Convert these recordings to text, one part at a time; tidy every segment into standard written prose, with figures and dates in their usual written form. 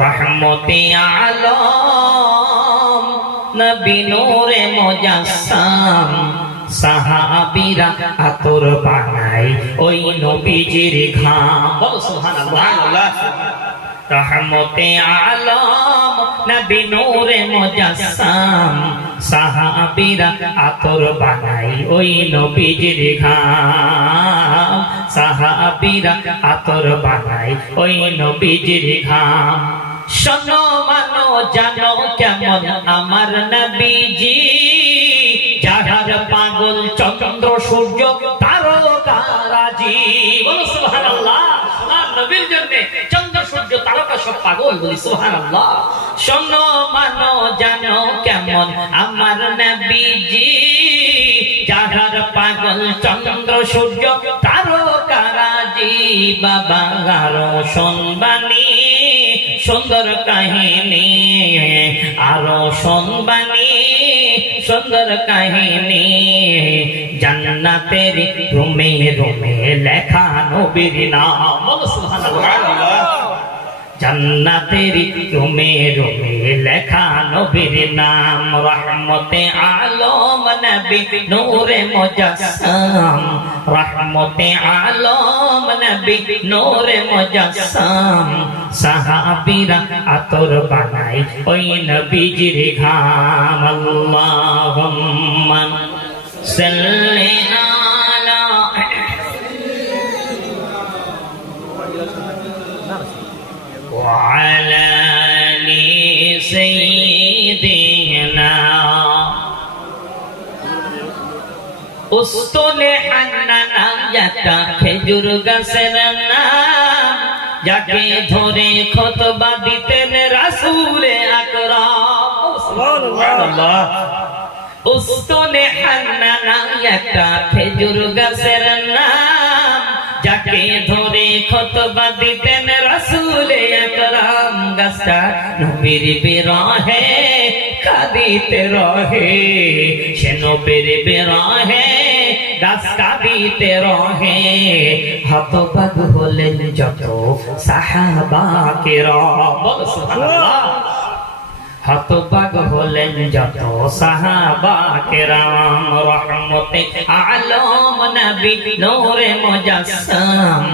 রহমতে আলম নবী নূরে মুজাসসাম সাহাবীরা আতর বানায় ওই নবীজির ঘাম। বলো সুবহানাল্লাহ। রহমতে আলম নবী নূরে মুজাসসাম সাহাবীরা আতর বানায় ওই নবীজির ঘাম। সাহাবীরা আতর বানায় ওই নবীজির ঘাম। শোনো মানো জানো কেমন আমার নবীজি, যাহার পাগল চন্দ্র সূর্য তারকারাজি। বলো সুবহানাল্লাহ। সোনার নবীর জন্য চন্দ্র সূর্য তারকা সব পাগল। বলি সুবহানাল্লাহ। শোনো মানো জানো কেমন আমার নবীজি, যাহার পাগল চন্দ্র সূর্য তারকারাজি। বাবা আরো শুনবানি সুন্দর কাহিনী, আরো শুনবানি সুন্দর কাহিনী। জান্নাতের রুমে রুমে লেখা নবীর নাম। সুবহানাল্লাহ। জান্নাতের রুমে রুমে লেখা নবীর নাম। রহমতে আলম নবী নূরে মুজাসসাম। রহমতে আলম নবী নূরে মুজাসসাম সাহাবীরা আতর বানায় ওই নবীজির ঘাম। আল্লাহুম্মা সাল্লি আলা وعلى آل سيدنا উস্তুনে হান্নানা একটা খেজুর গাছের নাম, যাকে ধরে খুতবা দিতেন রাসূলে আকরাম। সুবহানাল্লাহ। উস্তুনে হান্নানা একটা খেজুর গাছের নাম, যাকে ধরে খুতবা দিতেন রাসূলে আকরাম। গাছটা নবীর বিরহে কাঁদিতে রহে, সে নবীর বিরহে গাছ কাঁদিতে রহে। হতবাক হলেন যত সাহাবা কেরাম। সুবহানাল্লাহ। হতবাক হলেন যত সাহাবা কেরাম। রহমতে আলম নবী নূরে মুজাসসাম।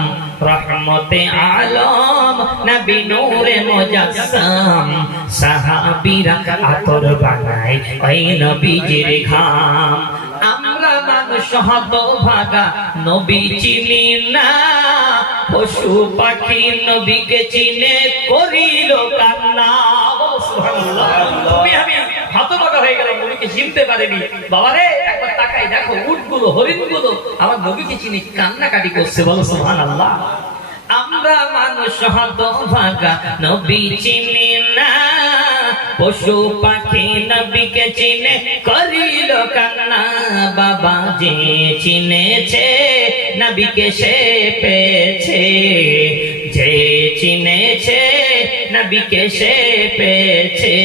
রহমতে আলম নবী নূরে মুজাসসাম সাহাবীরা আতর বানায় ওই নবীজির ঘাম। আমরা মানুষ হতভাগা নবী চিনি না, পশু পাখি নবীকে চিনে করিল কান্না। তুমি আমি হতভাগা হয়ে গেলাম, নবীকে চিনতে পারিনি। বাবারে একবার তাকাই দেখো, উটগুলো হরিণগুলো আমার নবীকে চিনি কান্নাকাটি করছে। বলো সুবহানাল্লাহ। আমরা মানুষ হতভাগা নবী চিনি না, পশু পাখি নবীকে চিনে করিল কান্না। বাবা যে চিনেছে নবীকে সে পেয়েছে, যে চিনেছে নবীকে সে পেয়েছে।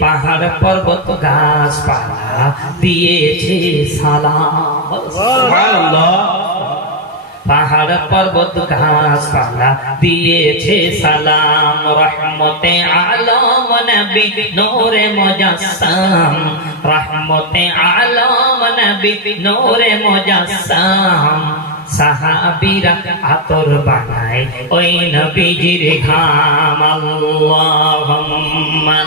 পাহাড় পর্বত গাছপালা দিয়েছে সালাম। সুবহানাল্লাহ। পাহাড় পর্বত ঘাসপালা দিয়েছে সালাম। রহমতে আলম নবী নূরে মুজাসসাম। রহমতে আলম নবী নূরে মুজাসসাম সাহাবীরা আতর বানায় ওই নবীজির ঘাম। আল্লাহুম্মা